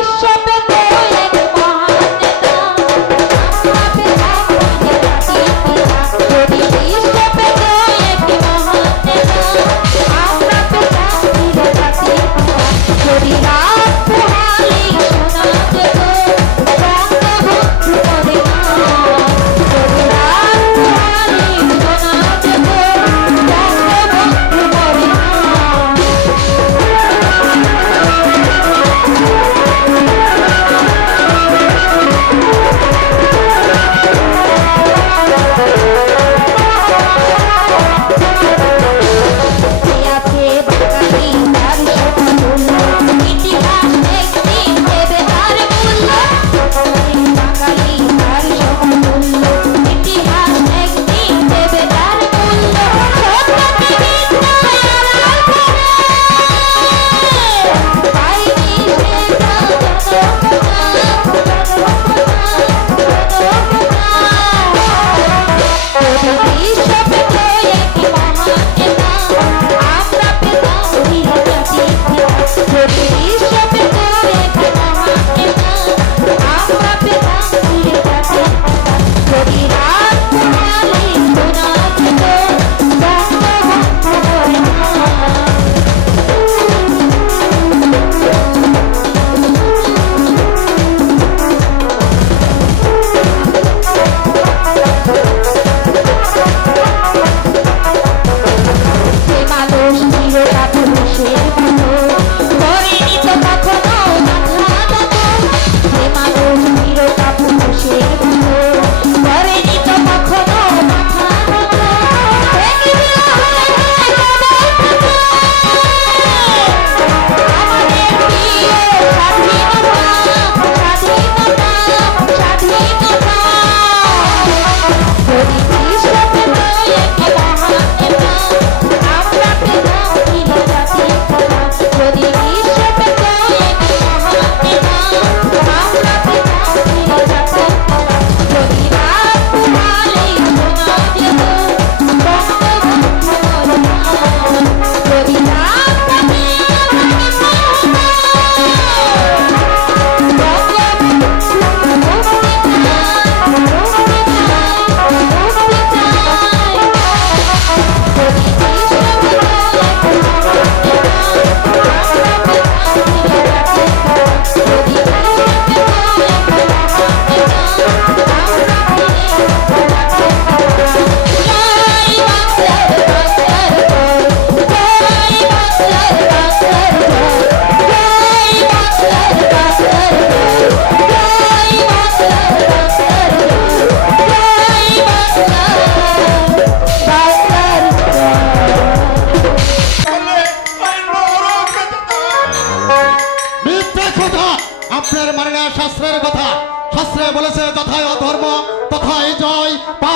Isso é meu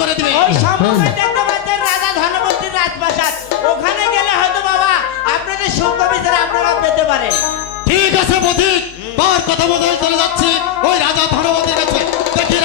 করে দিবে। ওই পাচ্ছেন রাজা ধনপতির রাজপ্রাসাদ। ওখানে গেলে হয়তো বাবা আপনাদের সূক্ষ্ম বিচার আপনারা পেতে পারেন ঠিক আছে পথিক পর কথা বলতে চলে যাচ্ছি। ওই রাজা ধনপতির কাছে। দেখি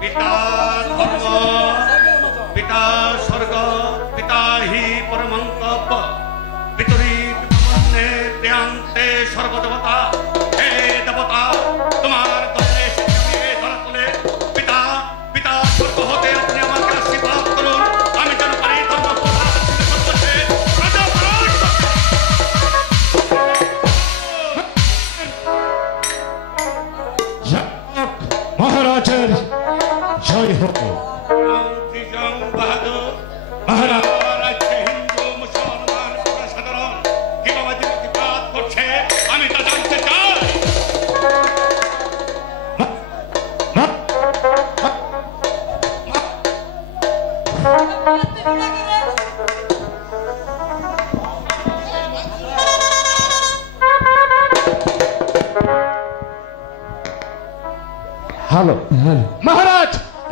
পিতা ধর্ম পিতা স্বর্গ। জয় হোক। মহারাজ হ্যালো। মহারাজ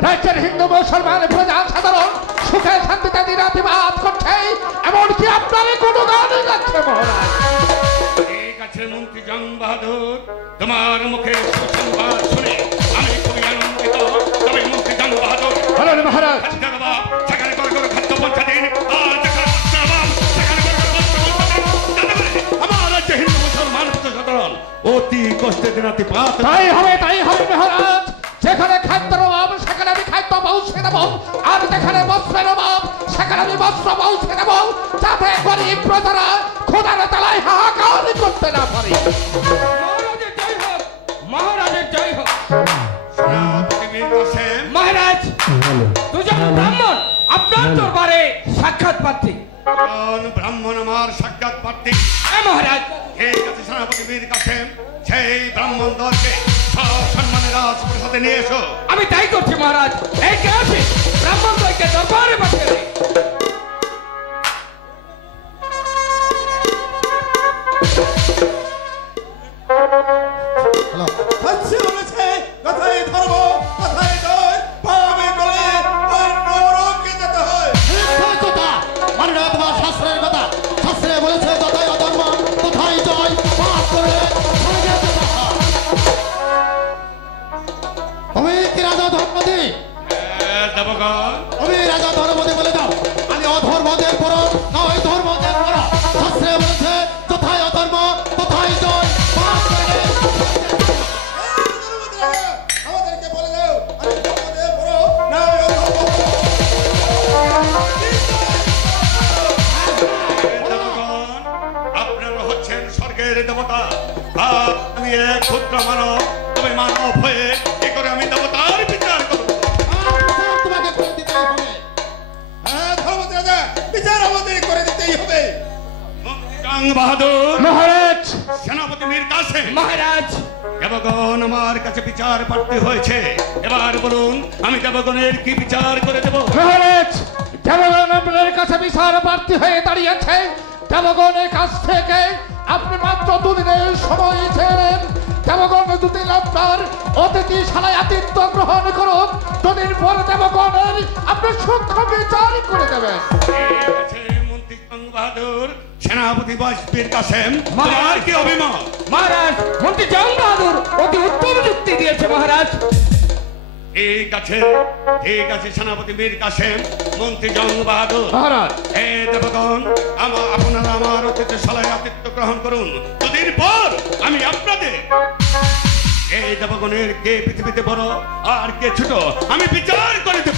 রাজ্যের হিন্দু মুসলমান প্রধান সাধারণ সুখে শান্তিতে দিনাতিবাদ করছে। এমনকি আপনারই কোনো গানই যাচ্ছে মহারাজ। ঠিক আছে মন্ত্রী জং বাহাদুর তোমার মুখে সুসংবাদ শুনে আমি খুবই আনন্দিত। তবে মন্ত্রী জং বাহাদুর বলেন মহারাজ। সেখানে করে করে খাদ্য পৌঁছা দিন। আমার রাজ্যে হিন্দু মুসলমান সাধারণ অতি কষ্টে দিনাতিপাত তাই হবে তাই আমি বস্ত্র যাতে গরিব প্রজারা খোদার তালায় হাহাকার করতে না পারে। মহারাজের জয় হোক, মহারাজ দুজন ব্রাহ্মণ আপনার দরবারে সাক্ষাৎ প্রার্থী ব্রাহ্মণ আমার সাক্ষাৎ প্রার্থী হ্যাঁ মহারাজ। ঠিক আছে সেনাপতি মীর কাসেম সেই ব্রাহ্মণ দলকে সব সম্মানের রাজপ্রসাদে নিয়ে এসো। আমি তাই করছি মহারাজ। এই কে আছে? ব্রাহ্মণ দলকে দরবারে পাঠিয়ে দেবগণ। তুমি রাজা ধর্মদি বলে দাও আমি অধর্মদের পর নয় ধর্মদের পর শাস্ত্রে বলেছে কোথায় অধর্ম কোথায় জয়। আমি আমি দেবতা। আমি এক ক্ষুদ্র মানব তবে মানব হয়ে জং বাহাদুর। মহারাজ! সেনাপতি মীর কাসেম মহারাজ! দেবগণ আমার কাছে বিচার প্রার্থী হয়েছে। এবার বলুন আমি দেবগণের কি বিচার করে দেব? মহারাজ দেবগণ আপনার কাছে বিচার প্রার্থী হয়ে দাঁড়িয়েছে। দেবগণের কাছ থেকে আপনি মাত্র দুদিনের সময় ছেড়েন দেবগণ দুদিন আপনার অতিথিশালায় আতিথ্য গ্রহণ করুন। দুদিন পর দেবগণের আপনি সূক্ষ্ম বিচার করে দেবেন। মন্ত্রী বাহাদুর। সেনাপতি বাজপীর কাসেম তোমার কি অভিমত মহারাজ মন্ত্রী জং বাহাদুর অতি উত্তম যুক্তি দিয়েছে মহারাজ। ঠিক আছে ঠিক আছে সেনাপতি মীর কাসেম মন্ত্রী জং বাহাদুর মহারাজ। হে দেবগণ আমার আপনারা আমার অতিথিশালায় আতিথ্য গ্রহণ করুন। দুদিন পর আমি আপনাদের এই দেবগণের কে পৃথিবীতে বড় আর কে ছোট আমি বিচার করে দেব।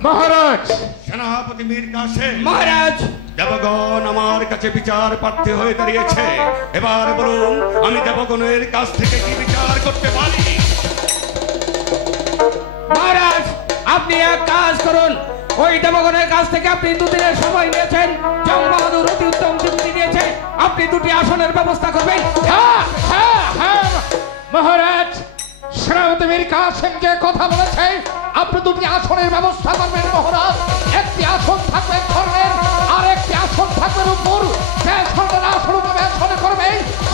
মহারাজ! সেনাপতি মীর কাসেম মহারাজ! দেবগণ আমার কাছে বিচার প্রার্থী হয়ে দাঁড়িয়েছে। এবার বলুন আমি দেবগণের কাছ থেকে কি বিচার করতে পারি? মহারাজ আপনি এক কাজ করুন। ওই দেবগণের কাছ থেকে আপনি দুদিনের সময় নিয়েছেন। জং বাহাদুর অতি উত্তম যুক্তি দিয়েছে। আপনি দুটি আসনের ব্যবস্থা করবেন। হ্যাঁ হ্যাঁ হ্যাঁ। মহারাজ সেনাপতি মীর কাসেমকে কথা বলেছে? আপনি দুটি আসনের ব্যবস্থা করবেন মহারাজ। একটি আসন থাকবে ধর্মের আর একটি আসন থাকবে উপর যে আসনের আসন উপরে আসনে করবে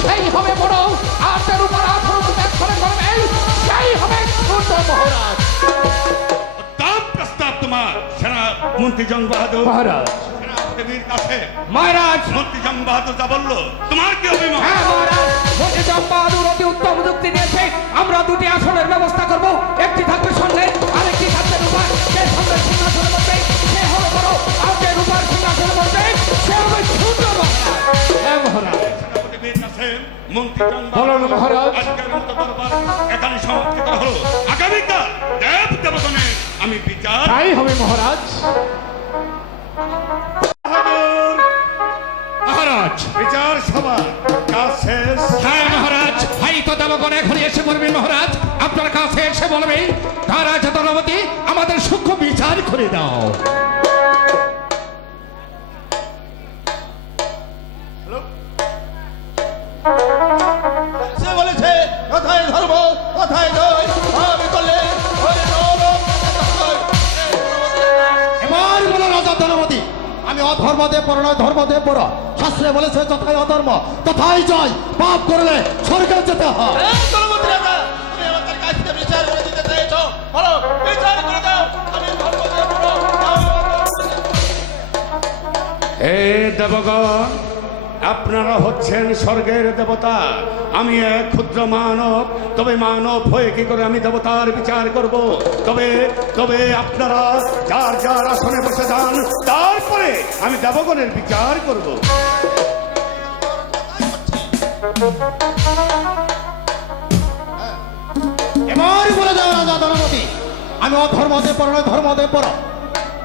সেই হবে বড়। আর উপর আসন উপরে আসনে করবে সেই হবে ছোট মহারাজ। দাম প্রস্তাব তোমার সেনা মন্ত্রী জং বাহাদুর। মহারাজ। মহারাজ। মন্ত্রী জং বাহাদুর যা বলল তোমার কি হ্যাঁ মহারাজ। বলছে জং বাহাদুর অতি উত্তম যুক্তি দিয়েছে। আমরা দুটি আসনের ব্যবস্থা করব। বলুন, মহারাজ। এখানে সমাপ্ত হলো আগামীকাল দেব দেবগণের আমি বিচার তাই হবে মহারাজ। মহারাজ। বিচার সভা কাজ শেষ। হ্যাঁ মহারাজ ভাই তো দেবগণ এখন এসে বলবেন মহারাজ আপনার কাছে এসে বলবেন মহারাজ দলপতি আমাদের সূক্ষ্ম বিচার করে দাও। পর নয় ধর্মদেব পর শাস্ত্রে বলেছে যথায় অধর্ম তথায় জয় পাপ করলে স্বর্গে যেতে হয় এই দলবন্ধু রাজা, তুমি আমাদের কাছ থেকে বিচার করে দিতে চেয়েছো। বলো, বিচার করে দাও। আমি ধর্মদেব বড়, আমি অধর্ম। হে দেবগণ আপনারা হচ্ছেন স্বর্গের দেবতা। আমি এক ক্ষুদ্র মানব। তবে মানব হয়ে কি করে আমি দেবতার বিচার করব? তবে তবে আপনারা যার যার আসনে বসে যান তারপরে আমি দেবগণের বিচার করব। এবার বলে দাও রাজা ধনপতি আমি অধর্মদেব পর নয় ধর্মদেব পর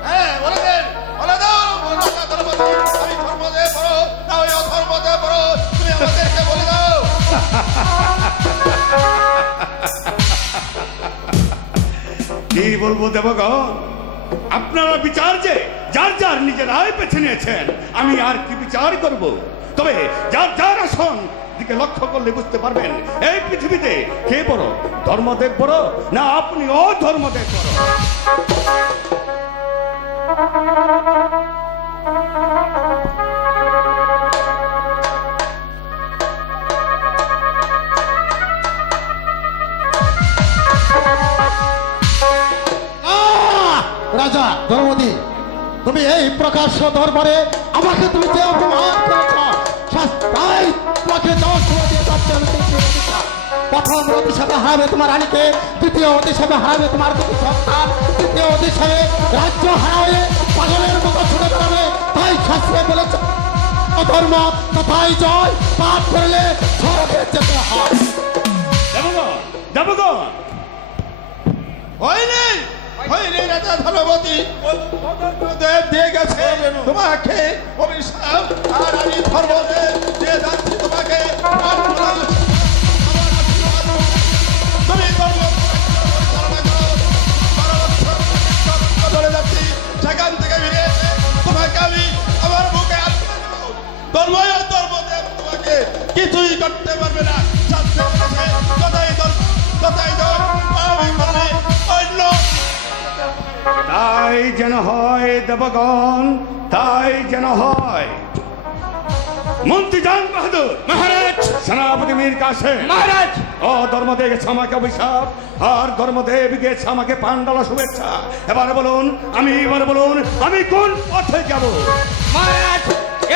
হ্যাঁ, বলে দেন, বলে দাও, রাজা আমাদেরকে বলে দাও। কি বলব দেবগণ? আপনারা বিচার যে যার যার নিজেরাই বেছে নিয়েছেন, আমি আর কি বিচার করব? তবে যার যার আসন দিকে লক্ষ্য করলে বুঝতে পারবেন, এই পৃথিবীতে কে বড়? ধর্মদেব বড় না আপনি অধর্মদেব বড়! রাজা ধর্মপতি তুমি এই প্রকাশ্য দরবারে আমাকে তুমি যে অপমান করেছ তাই তোমাকে দশ দিয়ে যাচ্ছে আমি প্রথম অধিসাবে হারাবে তোমার রানীকে, দ্বিতীয় অধিসাবে হারাবে তোমার দুটি সন্তান, তৃতীয় অধিসাবে রাজ্য হারাবে পাগলের মতো ছুটে বেড়াবে। তাই শাস্ত্রে বলেছে ধর্ম তথায় জয় পাপ করলে স্বর্গে যেতে হয়। দেবগণ দেবগণ হয়নি হয়নি রাজা ধনপতি ধর্মদেব দিয়ে গেছে তোমাকে অভিশাপ। আর আমি ধর্মদেব দিয়ে যাচ্ছি তোমাকে। তাই যেন হয় দেবগণ তাই যেন হয়। মন্ত্রী জান বাহাদুর মহারাজ। সেনাপতি মীর কাছে মহারাজ। ও ধর্মদেব গেছে আমাকে অভিশাপ আর ধর্মদেব গেছে আমাকে পান্ডালা শুভেচ্ছা। এবার বলুন আমি এবার বলুন আমি কোন পথে যাব? মহারাজ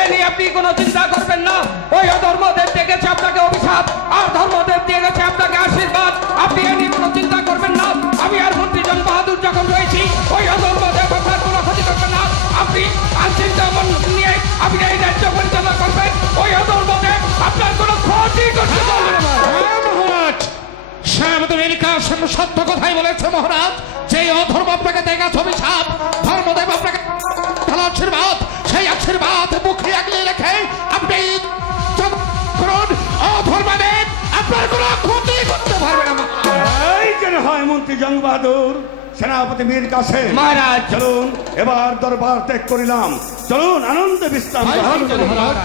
এ নিয়ে আপনি কোনো চিন্তা করবেন না। ওই ধর্মদেব দিয়ে গেছে আপনাকে অভিশাপ আর ধর্মদেব দিয়ে গেছে আপনাকে আশীর্বাদ। আপনি এ নিয়ে কোনো চিন্তা করবেন না। আমি আর মন্ত্রী জন বাহাদুর যখন রয়েছি, ওই ধর্মদেব আপনার কোনো ক্ষতি করবেন না। আপনি চিন্তা মন নিয়ে আপনি এই রাজ্য পরিচালনা করবেন। ওই ধর্মদেব আপনার কোনো ক্ষতি করতে পারবে না। হ্যাঁ সত্য কথাই বলেছে, মহারাজ। যে অধর্ম আপনাকে দেখেছে অভিশাপ ধর্মদেব আপনাকে আশীর্বাদ। সেই আশীর্বাদ মুখে আগলে রেখে আপনি করুন, অধর্মদেব আপনার কোনো ক্ষতি করতে পারবে না এই হয় মন্ত্রী জং বাহাদুর সেনাপতি মীর কাছে মহারাজ। চলুন এবার দরবার ত্যাগ করিলাম চলুন আনন্দ বিশ্রাম। মহারাজ